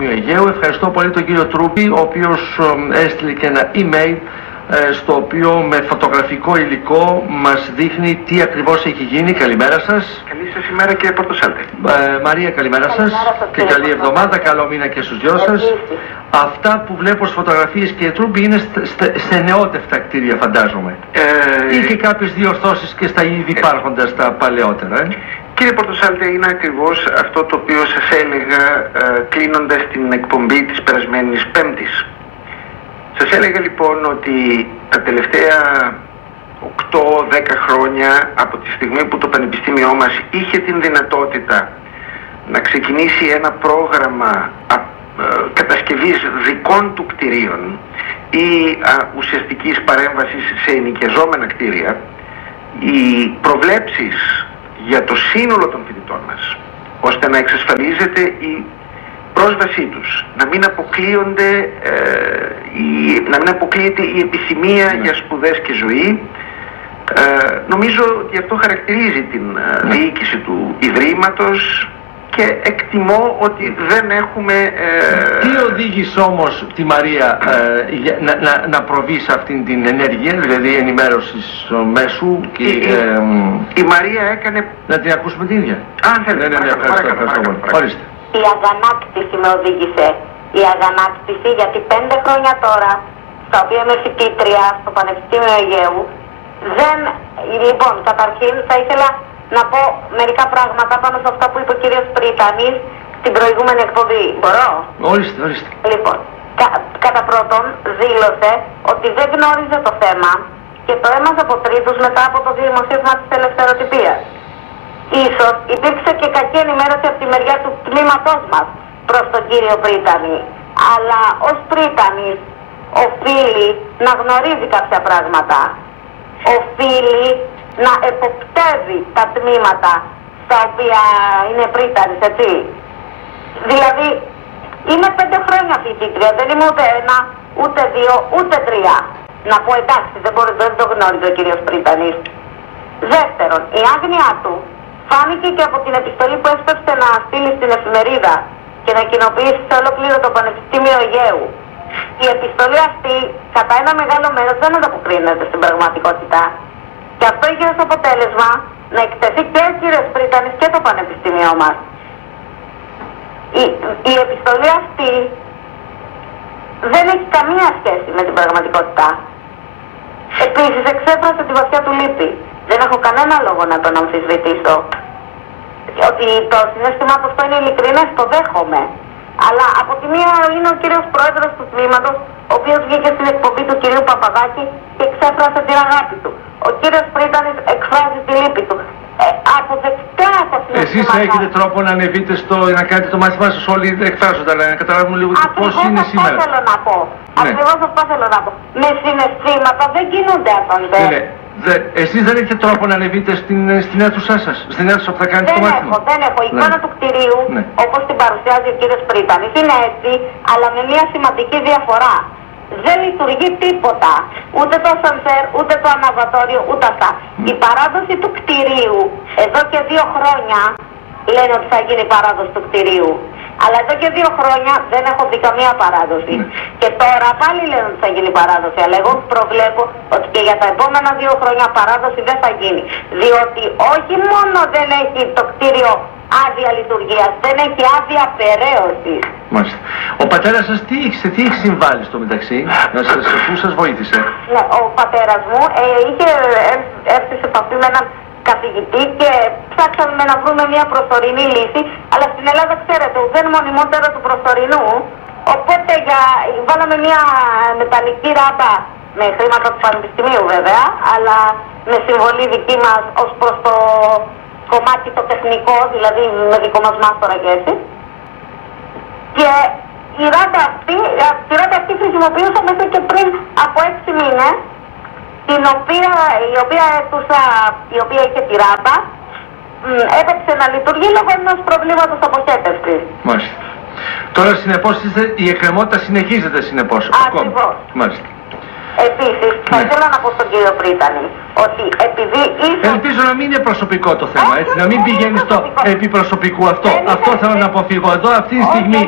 Αιγαίου. Ευχαριστώ πολύ τον κύριο Τρούπη, ο οποίος έστειλε και ένα email στο οποίο με φωτογραφικό υλικό μας δείχνει τι ακριβώς έχει γίνει. Καλημέρα σας. Καλή σας ημέρα κύριε Πορτοσάλτη. Μαρία, καλημέρα σας και καλή εβδομάδα, καλό μήνα και στους δυο σας. Αυτά που βλέπω στις φωτογραφίες κύριε Τρούπη είναι σε νεότευτα κτίρια φαντάζομαι. Ή και κάποιες διορθώσεις και στα ήδη υπάρχοντα στα παλαιότερα. Κύριε Πορτοσάλτη, είναι ακριβώς αυτό το οποίο σας έλεγα κλείνοντας την εκπομπή της περασμένης Πέμπτης. Σας έλεγα λοιπόν ότι τα τελευταία 8-10 χρόνια από τη στιγμή που το Πανεπιστήμιό μας είχε την δυνατότητα να ξεκινήσει ένα πρόγραμμα κατασκευής δικών του κτηρίων ή ουσιαστικής παρέμβασης σε ενοικιαζόμενα κτίρια, οι προβλέψεις για το σύνολο των φοιτητών μας, ώστε να εξασφαλίζεται η πρόσβασή τους, να μην αποκλείεται η επιθυμία για σπουδές και ζωή. Νομίζω ότι αυτό χαρακτηρίζει την διοίκηση του Ιδρύματος και εκτιμώ ότι δεν έχουμε... Τι οδήγησε όμως τη Μαρία να προβεί σε αυτήν την ενέργεια, δηλαδή ενημέρωσης μέσου και... Η Μαρία έκανε... Να την ακούσουμε την ίδια. Ναι, ευχαριστώ. Η αγανάκτηση με οδήγησε. Η αγανάκτηση γιατί 5 χρόνια τώρα, στα οποία είμαι φοιτήτρια στο Πανεπιστήμιο Αιγαίου, δεν... Λοιπόν, καταρχήν θα ήθελα να πω μερικά πράγματα πάνω σε αυτά που είπε ο κύριος Πρίτανης στην προηγούμενη εκπομπή. Μπορώ? Ορίστε. Λοιπόν, κατά πρώτον δήλωσε ότι δεν γνώριζε το θέμα και το έμαθε από τρίτους μετά από το δημοσίευμα της ελευθεροτυπίας. Ίσως υπήρξε και κακή ενημέρωση από τη μεριά του τμήματός μας προς τον κύριο Πρίτανη. Αλλά ως Πρίτανης οφείλει να γνωρίζει κάποια πράγματα. Οφείλει να εποπτεύει τα τμήματα στα οποία είναι Πρίτανης, έτσι. Δηλαδή, είμαι 5 χρόνια φοιτήτρια, δεν είμαι ούτε 1, ούτε 2, ούτε 3. Να πω εντάξει, δεν το γνώριζε ο κύριος Πρίτανης. Δεύτερον, η άγνοια του φάνηκε και από την επιστολή που έσπευσε να στείλει στην εφημερίδα και να κοινοποιήσει σε ολόκληρο το Πανεπιστήμιο Αιγαίου. Η επιστολή αυτή κατά ένα μεγάλο μέρος δεν ανταποκρίνεται στην πραγματικότητα. Και αυτό είχε ως αποτέλεσμα να εκτεθεί και ο κύριος Πρίτανης και το Πανεπιστήμιό μας. Η επιστολή αυτή δεν έχει καμία σχέση με την πραγματικότητα. Επίσης εξέφρασε τη βαθιά του λύπη. Δεν έχω κανένα λόγο να τον αμφισβητήσω. Ότι το συναίσθημά του αυτό είναι ειλικρινές, το δέχομαι. Αλλά από τη μία είναι ο κύριος πρόεδρος του τμήματος, ο οποίος βγήκε στην εκπομπή του κυρίου Παπαδάκη και εξέφρασε την αγάπη του. Ο κύριος Πρίτανης εκφράζει τη λύπη του. Αποδεκτά τα συναισθήματα. Εσείς έχετε τρόπο να ανεβείτε να κάνετε το μάθημά σας, όλοι εκφράζονται, αλλά να καταλάβουμε λίγο πώς είναι σήμερα. Αυτό θέλω να πω. Ακριβώς αυτό θέλω να πω. Με συναισθήματα δεν γίνονται απαντές. Εσείς δεν έχετε τρόπο να ανεβείτε στην αίθουσά σας, στην αίθουσα που θα κάνετε το μάθημα? Δεν έχω. Η εικόνα του κτηρίου, όπως την παρουσιάζει ο κύριος Πρίτανης, είναι έτσι, αλλά με μια σημαντική διαφορά. Δεν λειτουργεί τίποτα. Ούτε το ασανσέρ, ούτε το αναβατόριο, ούτε αυτά. Η παράδοση του κτηρίου, εδώ και 2 χρόνια, λένε ότι θα γίνει η παράδοση του κτηρίου. Αλλά εδώ και 2 χρόνια δεν έχω δει καμία παράδοση. Και τώρα πάλι λένε ότι θα γίνει παράδοση. Αλλά εγώ προβλέπω ότι και για τα επόμενα 2 χρόνια παράδοση δεν θα γίνει. Διότι όχι μόνο δεν έχει το κτίριο άδεια λειτουργίας, δεν έχει άδεια περαίωσης. Μάλιστα. Ο πατέρας σας τι έχει συμβάλει στο μεταξύ, πού σας βοήθησε? Ναι, ο πατέρας μου είχε έρθει σε επαφή με έναν καθηγητή και ψάξαμε να βρούμε μια προσωρινή λύση, αλλά στην Ελλάδα ξέρετε ουδέν μονιμότερο του προσωρινού, οπότε βάλαμε μια μεταλλική ράμπα με χρήματα του Πανεπιστημίου βέβαια, αλλά με συμβολή δική μας ως προς το κομμάτι το τεχνικό, δηλαδή με δικό μας μάστορα και έτσι. Και η ράμπα αυτή χρησιμοποιούσα μέσα και πριν από 6 μήνες, η οποία είχε τη ράμπα, έπαιξε να λειτουργεί λόγω ενός προβλήματος αποχέτευσης. Μάλιστα. Τώρα συνεπώς η εκκρεμότητα συνεχίζεται συνεπώς. Ακριβώς. Μάλιστα. Επίσης, θα ήθελα να πω στον κύριο Πρίτανη ότι επειδή ίσως... Ελπίζω να μην είναι προσωπικό το θέμα, έτσι, να μην πηγαίνει στο επιπροσωπικού αυτό. Αυτό θέλω να αποφύγω. Εδώ αυτή τη στιγμή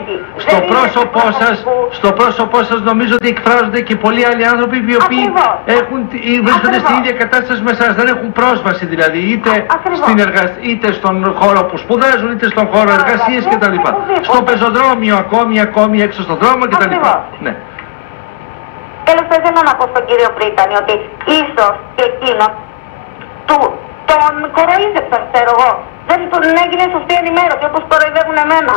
στο πρόσωπό σας νομίζω ότι εκφράζονται και πολλοί άλλοι άνθρωποι οι οποίοι βρίσκονται στην ίδια κατάσταση με εσάς. Δεν έχουν πρόσβαση δηλαδή είτε στον χώρο που σπουδάζουν, είτε στον χώρο εργασίας κτλ. Στο πεζοδρόμιο ακόμη έξω στον δρόμο κτλ. Ναι. Τέλος, θα ήθελα να πω στον κύριο Πρίτανη ότι ίσως και εκείνο τον κοροϊδεύσαν, ξέρω εγώ. Δεν του έγινε σωστή ενημέρωση, όπως κοροϊδεύουν εμένα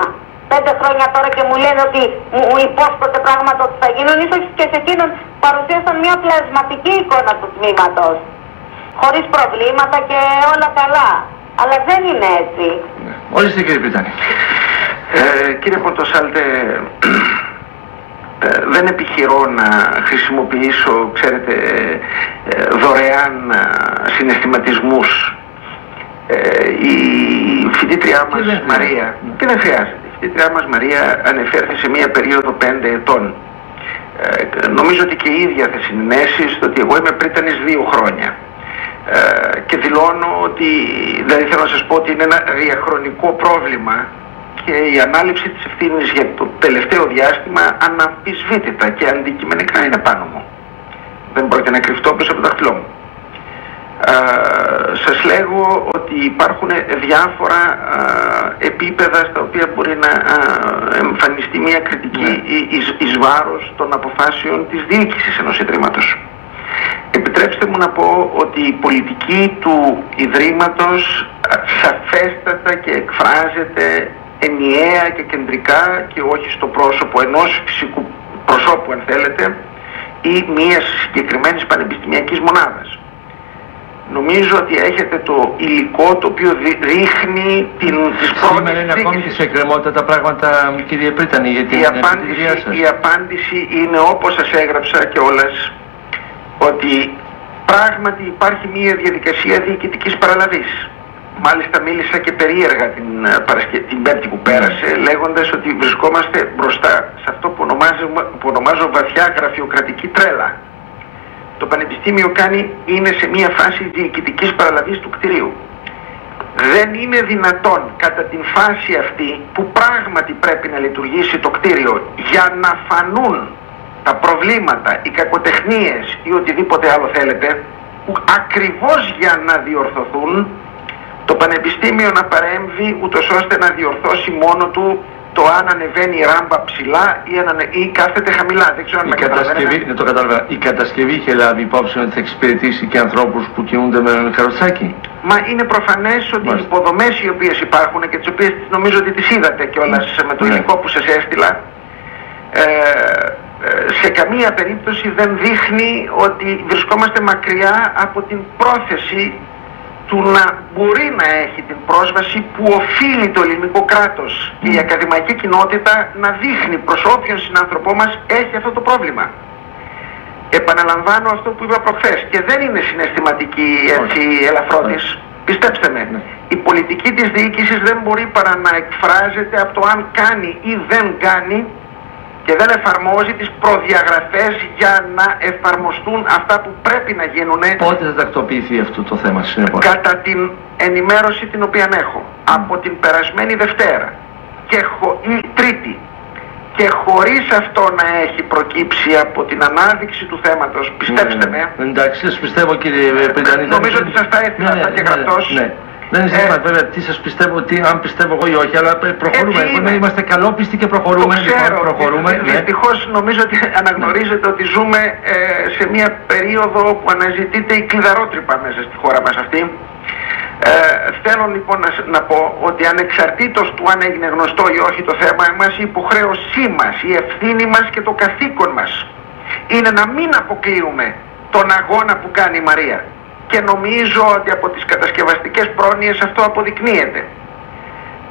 5 χρόνια τώρα και μου λένε ότι μου υπόσχονται πράγματα ότι θα γίνουν. Ίσως και σε εκείνον παρουσίασαν μια πλασματική εικόνα του τμήματος, χωρίς προβλήματα και όλα καλά. Αλλά δεν είναι έτσι. Ορίστε κύριε Πρίτανη. Κύριε Ποντοσάλτε, δεν επιχειρώ να χρησιμοποιήσω, ξέρετε, δωρεάν συναισθηματισμούς. Η φοιτήτριά μας Μαρία, και δεν χρειάζεται, η φοιτήτριά μας Μαρία ανεφέρθη σε μία περίοδο 5 ετών. Νομίζω ότι και η ίδια θα συνενέσει στο ότι εγώ είμαι Πρίτανης 2 χρόνια. Και δηλώνω ότι, δηλαδή θέλω να σας πω ότι είναι ένα διαχρονικό πρόβλημα και η ανάληψη της ευθύνης για το τελευταίο διάστημα αναμφισβήτητα και αντικειμενικά είναι πάνω μου. Δεν πρόκειται να κρυφτώ πίσω από το δάχτυλό μου. Σας λέγω ότι υπάρχουν διάφορα επίπεδα στα οποία μπορεί να εμφανιστεί μια κριτική εις βάρος των αποφάσεων της διοίκησης ενός ιδρύματος. Επιτρέψτε μου να πω ότι η πολιτική του ιδρύματος σαφέστατα και εκφράζεται ενιαία και κεντρικά και όχι στο πρόσωπο ενός φυσικού προσώπου, αν θέλετε, ή μιας συγκεκριμένης πανεπιστημιακής μονάδας. Νομίζω ότι έχετε το υλικό το οποίο δείχνει τις πρώτες. Σήμερα είναι ακόμη και σε εκκρεμότητα τα πράγματα, κύριε Πρίτανη, για την επιτυχία σας. Η απάντηση είναι, όπως σας έγραψα κιόλας, ότι πράγματι υπάρχει μια διαδικασία διοικητικής παραλαβής. Μάλιστα μίλησα και περίεργα την Πέμπτη που πέρασε, λέγοντας ότι βρισκόμαστε μπροστά σε αυτό που ονομάζω βαθιά γραφειοκρατική τρέλα. Το Πανεπιστήμιο είναι σε μια φάση διοικητικής παραλαβής του κτηρίου. Δεν είναι δυνατόν κατά την φάση αυτή που πράγματι πρέπει να λειτουργήσει το κτίριο για να φανούν τα προβλήματα, οι κακοτεχνίες ή οτιδήποτε άλλο θέλετε, που ακριβώς για να διορθωθούν, το Πανεπιστήμιο να παρέμβει ούτως ώστε να διορθώσει μόνο του το αν ανεβαίνει η ράμπα ψηλά ή κάθεται χαμηλά. Δεν ξέρω αν το κατάλαβα. Η κατασκευή είχε λάβει υπόψη ότι θα εξυπηρετήσει και ανθρώπους που κινούνται με ένα καροτσάκι. Μα είναι προφανές ότι οι υποδομές οι οποίες υπάρχουν και τις οποίες νομίζω ότι τις είδατε κιόλας με το υλικό που σας έστειλα, σε καμία περίπτωση δεν δείχνει ότι βρισκόμαστε μακριά από την πρόθεση του να μπορεί να έχει την πρόσβαση που οφείλει το ελληνικό κράτος και η ακαδημαϊκή κοινότητα να δείχνει προς όποιον συνάνθρωπό μας έχει αυτό το πρόβλημα. Επαναλαμβάνω αυτό που είπα προχθές και δεν είναι συναισθηματική ελαφρότης. Πιστέψτε με, η πολιτική της διοίκησης δεν μπορεί παρά να εκφράζεται από το αν κάνει ή δεν κάνει και δεν εφαρμόζει τις προδιαγραφές για να εφαρμοστούν αυτά που πρέπει να γίνουν. Πότε θα τακτοποιηθεί αυτό το θέμα, συνεπώς? Κατά την ενημέρωση την οποία έχω από την περασμένη Δευτέρα ή Τρίτη και χωρίς αυτό να έχει προκύψει από την ανάδειξη του θέματος, πιστέψτε με. Εντάξει, σας πιστεύω κύριε Πρίτανη. Νομίζω ότι σας τα έστειλα αυτά και γραπτός. Δεν είναι ζήτημα βέβαια τι σας πιστεύω, αν πιστεύω εγώ ή όχι, αλλά προχωρούμε. Είμαστε καλόπιστοι και προχωρούμε. Προχωρούμε. Δυστυχώς νομίζω ότι αναγνωρίζετε ότι ζούμε σε μια περίοδο που αναζητείται η κλειδαρότρυπα μέσα στη χώρα μας αυτή. Θέλω λοιπόν να πω ότι ανεξαρτήτως του αν έγινε γνωστό ή όχι το θέμα, εμάς η υποχρέωσή μας, η ευθύνη μας και το καθήκον μας είναι να μην αποκλείουμε τον αγώνα που κάνει η Μαρία. Και νομίζω ότι από τις κατασκευαστικές πρόνοιες αυτό αποδεικνύεται.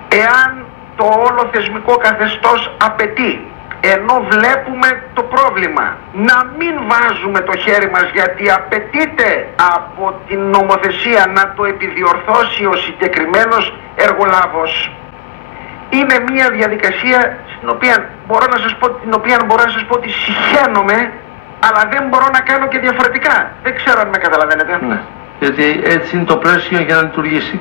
Εάν το όλο θεσμικό καθεστώς απαιτεί, ενώ βλέπουμε το πρόβλημα, να μην βάζουμε το χέρι μας γιατί απαιτείται από την νομοθεσία να το επιδιορθώσει ο συγκεκριμένος εργολάβος, είναι μια διαδικασία στην οποία μπορώ να σας πω ότι συχαίνομαι αλλά δεν μπορώ να κάνω και διαφορετικά. Δεν ξέρω αν με καταλαβαίνετε. Ναι. Γιατί έτσι είναι το πλαίσιο για να λειτουργήσει.